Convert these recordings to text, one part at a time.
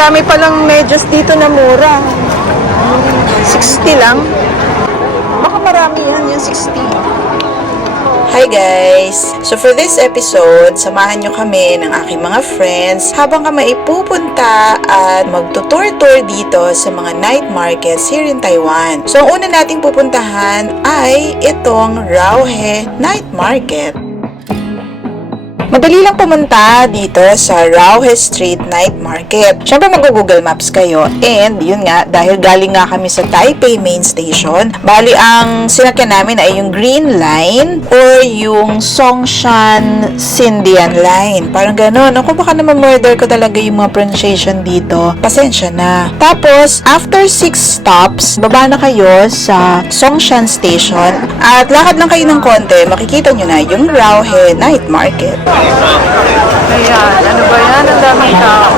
dami palang medyas dito na mura. 60 lang. Baka marami yan, yung 60. Hi guys! So for this episode, samahan nyo kami ng aking mga friends habang kami ipupunta at magtutour-tour dito sa mga night markets here in Taiwan. So ang una nating pupuntahan ay itong Rauhe Night Market. Madali lang pumunta dito sa Rauhe Street Night Market. Siyempre mag-Google Maps kayo. And yun nga, dahil galing nga kami sa Taipei Main Station, bali ang sinakyan namin ay yung Green Line or yung Songshan Sindian Line. Parang gano'n. Ako baka naman murder ko talaga yung mga pronunciation dito. Pasensya na. Tapos, after 6 stops, baba na kayo sa Songshan Station at lakad lang kayo ng konti, makikita nyo na yung Rauhe Night Market. Ayan, ano ba yan? Ang daming tao.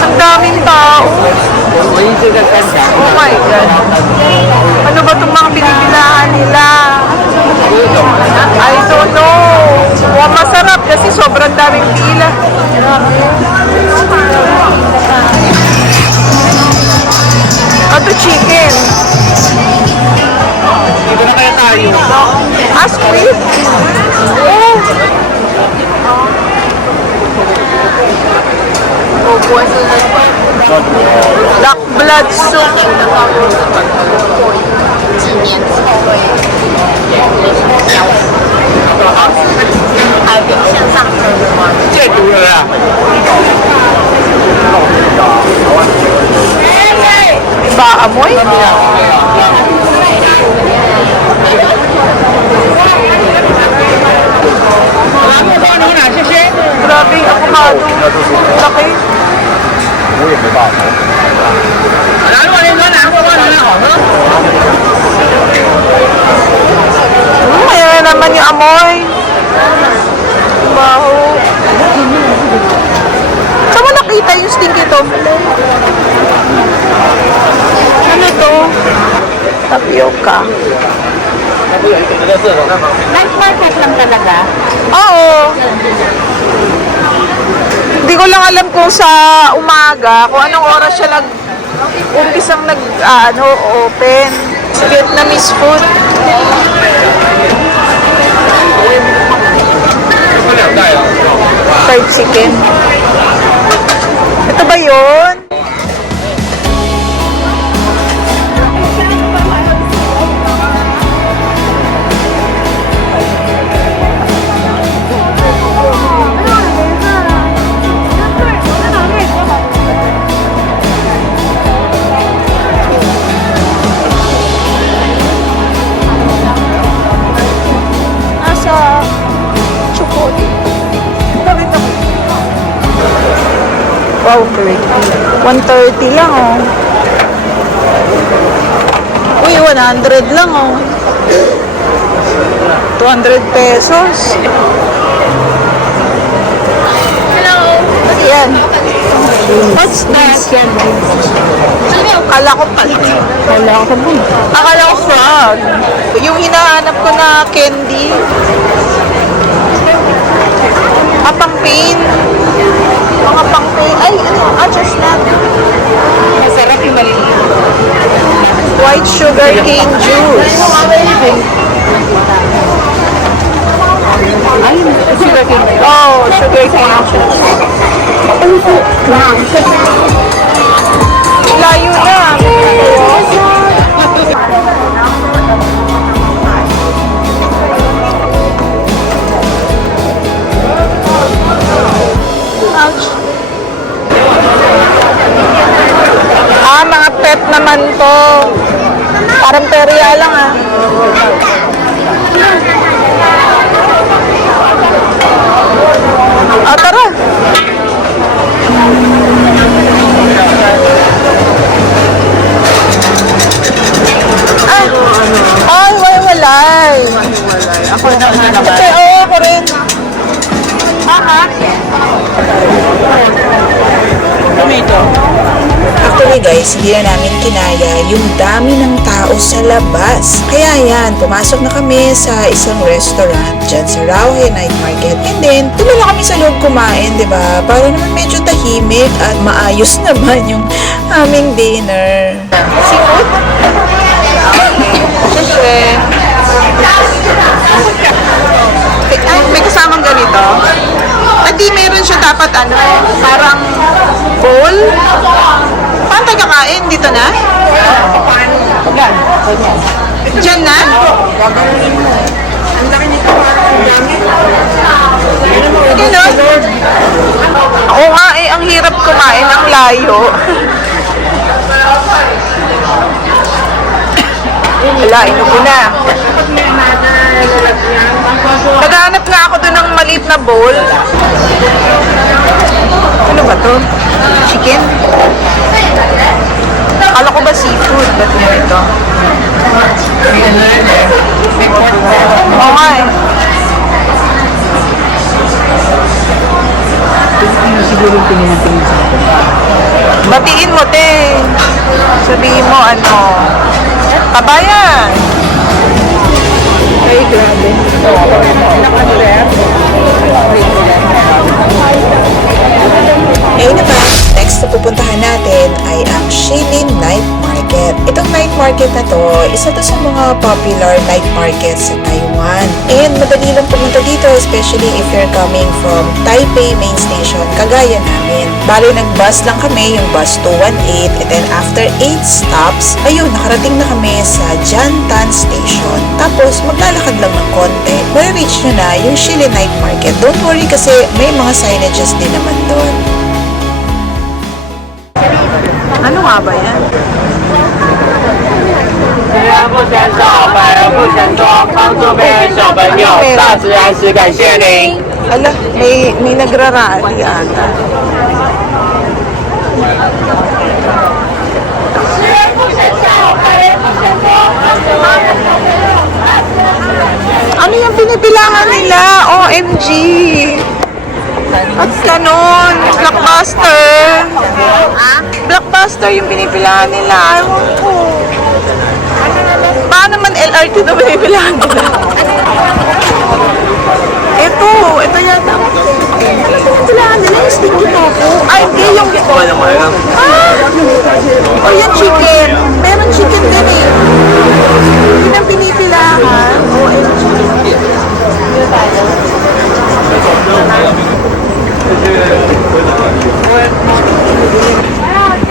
Ang daming tao. Oh my God. Ano ba itong mga binibilahan nila? I don't know. Mukhang masarap kasi sobrang daming pila. Ito chicken. Dito na kaya tayo. Squid? Oh! Duck blood soup. Ba amoy? Grabe yung avocado. Laki. Ayan na naman yung amoy. Baho. Saan mo nakita yung stink ito? Ano to? Tapioca. Night market lang talaga? Oo. Hindi ko lang alam kung sa umaga, kung anong oras siya umpisang open. Vietnamese food. Fried chicken. Ito ba yun? Wow, 130 lang, oh. Uy, 100 lang, oh. 200 pesos. Hello! Yan. What's this? Kala ko pala. Akala ko frog. Yung hinahanap ko na candy. Pang-pain. Mga pang-pain. Ay, chestnut. Masarap yung maliliit. White sugar cane juice. Ay, sugar cane. Oh, sugar cane juice. Layo na. Ouch. Mga pet naman to. Parang perya lang, tara. Walay. Ako na naman. Kasi, ako rin. Tomato. Actually, Siyempre guys, hindi na namin kinaya yung dami ng tao sa labas. Kaya yan, pumasok na kami sa isang restaurant dyan sa Rauhe Night Market. And then, tuloy na kami sa loob kumain, di ba? Para naman medyo tahimik at maayos naman yung aming dinner. Seafood? Siyempre. Ay, may kasamang ganito. Hindi, meron siya dapat parang bowl. Paano tayo kakain? Dito na? Diyan na? Ano? Oo nga eh, ang hirap kumain, ang layo. Wala, inupo na. Naghanap nga ako doon ng maliit na bowl. Ano ba to? Chicken? Akala ko ba seafood? Ba't mo ito? Oo nga eh. Siguro tingin sa akin. Batiin mo, te. Sabihin mo, kabayan. Ay, grabe. Ngayon naman, next na pupuntahan natin ay ang Shilin Night Market. Itong night market na to, isa to sa mga popular night markets sa Taiwan. And madali lang pumunta dito, especially if you're coming from Taipei Main Station, kagaya namin. Bali, nag-bus lang kami, yung bus 218, and then after 8 stops, ayun, nakarating na kami sa Jiantan Station. Tapos, maglalakad lang ng konti, ma-reach nyo na yung Shilin Night Market. Don't worry kasi may mga signages din naman doon. Ano nga ba yan? 不嫌少，百而不嫌多，帮助别人小朋友，大自然是感谢您。 Ala, may nagrarally ata. Ano yung pinipilangan nila? OMG! At ganon, Blockbuster. Blockbuster yung pinipilangan nila. Ewan ko. Paano naman LRT na pinipilangan nila? Ito yata. Pinipilangan nila yung sticky tofu. Ay, hindi yung... O yung chicken. Meron chicken din eh. Yun ang pinipilangan. OMG.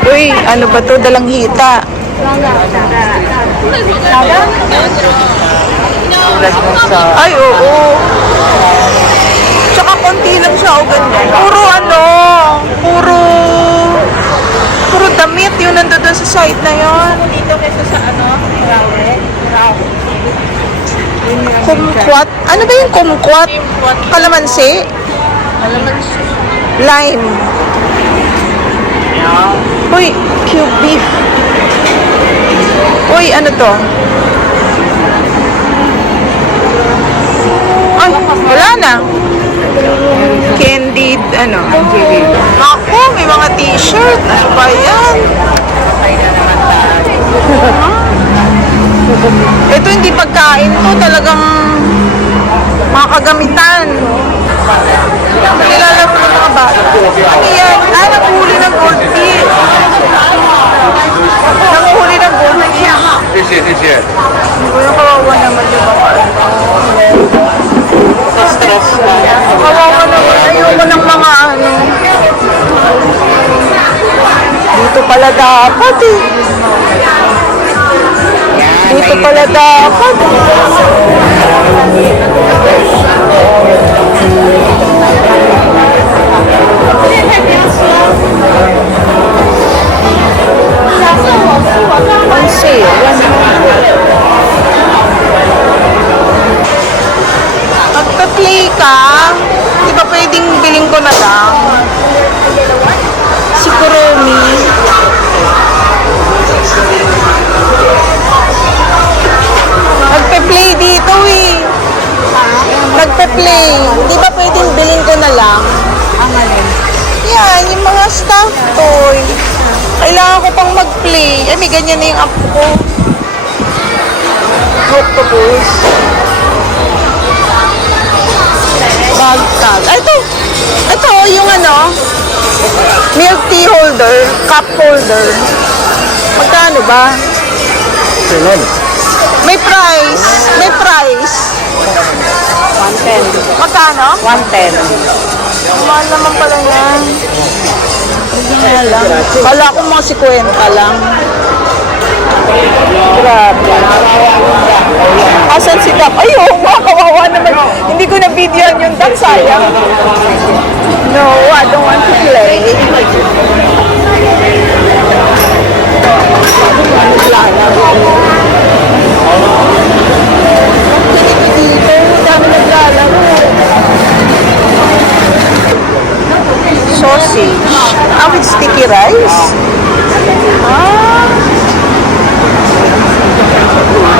Uy, ano ba to? Dalang hita. Ay, oo. Tsaka konti lang siya o ganyan. Puro damit. Yung nandun doon sa site na yon. Dito kaysa sa Rauhe. Kumquat. Ano ba yung kumquat? Kalamansi? Lime. Uy, cube beef. Uy, ano to? Ay, wala na. Candied, Ako, may mga t-shirt. Ano ba yan? Ito hindi pagkain to. Talagang mga kagamitan. Nilalaro ng mga bata. Ano yan? Naghuli ng goldfish. Naghuli ng goldfish. 谢谢谢谢。 Kuya, kawawa naman yung mga Kawawa naman. Ayoko ng mga Dito pala dapat eh. Dito pala dapat. On sale. Magpa-play ka, di ba pwedeng biling ko na lang? Si Kuromi. Nagpe-play dito eh. Nagpe-play. Di ba pwede Simply. May ganyan na yung app ko. Octopus. Bag tag. Ito, yung milk tea holder, cup holder. Magkano ba? May price. 110. Magkano? 110. Mahal naman pala yan. Hindi nga lang. Kala ko mga 50 lang. Grabe. Asan si Dap? Ay, mga kawawa naman. Hindi ko na-videoan yung Dap. Sayang. No, I don't want to play. Dito, dami naglalaro. Sausage. With sticky rice?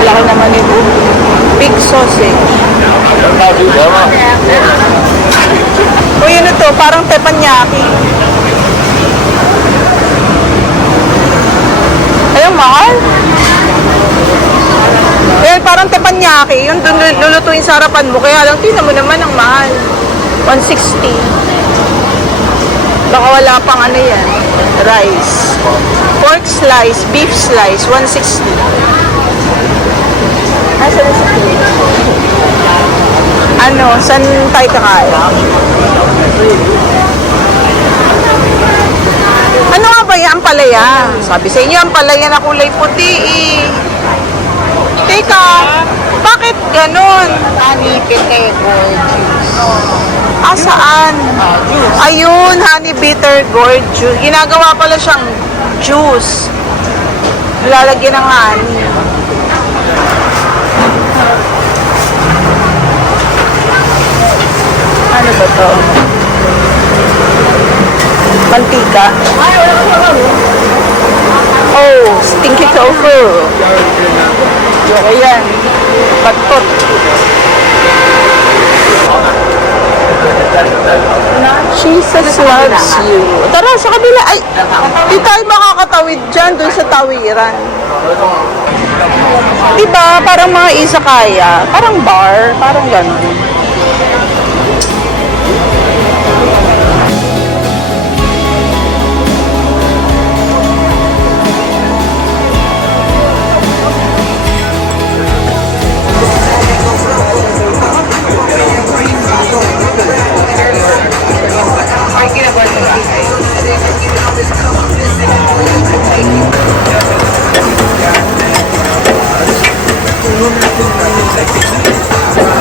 Laki naman ito. Big sausage. Uy, ano to? Parang teppanyaki. Ayun, mahal. Parang teppanyaki. Yung dun lulutuin sa harapan mo. Kaya lang, tingnan mo naman ang mahal. 160. Baka wala pang yan. Rice. Pork slice, beef slice, 160. Asan sa saan tayo kakain? Ano nga ba yan? Ampalaya. Sabi sa inyo, ampalaya na kulay puti eh. Teka, bakit ganun? Honey bitter gourd juice. Saan? Ayun, honey bitter gourd juice. Ginagawa pala siyang juice. Lalagyan ng honey. Ano ba to? Mantika. Oh, stinky tofu. Ayan. Batot. Jesus loves you. Tara, sa kabila. Ay, di tayo makakatawid dyan, dun sa tawiran. Diba, parang mga izakaya. Parang bar. Parang ganun.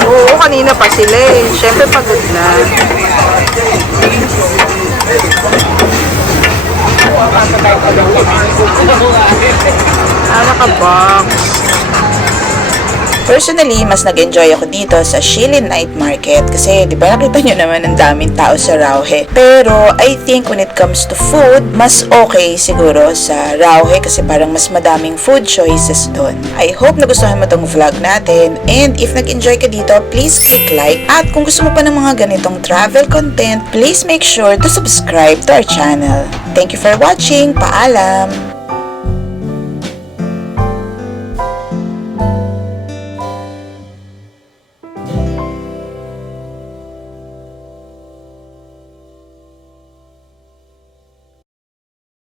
Oo, kanina pa sila eh. Siyempre pagod na. Naka-box. Personally, mas nag-enjoy ako dito sa Shilin Night Market kasi, di ba, nakita nyo naman ang daming tao sa Rauhe. Pero, I think when it comes to food, mas okay siguro sa Rauhe kasi parang mas madaming food choices doon. I hope nagustuhan mo tong vlog natin, and if nag-enjoy ka dito, please click like, at kung gusto mo pa ng mga ganitong travel content, please make sure to subscribe to our channel. Thank you for watching. Paalam!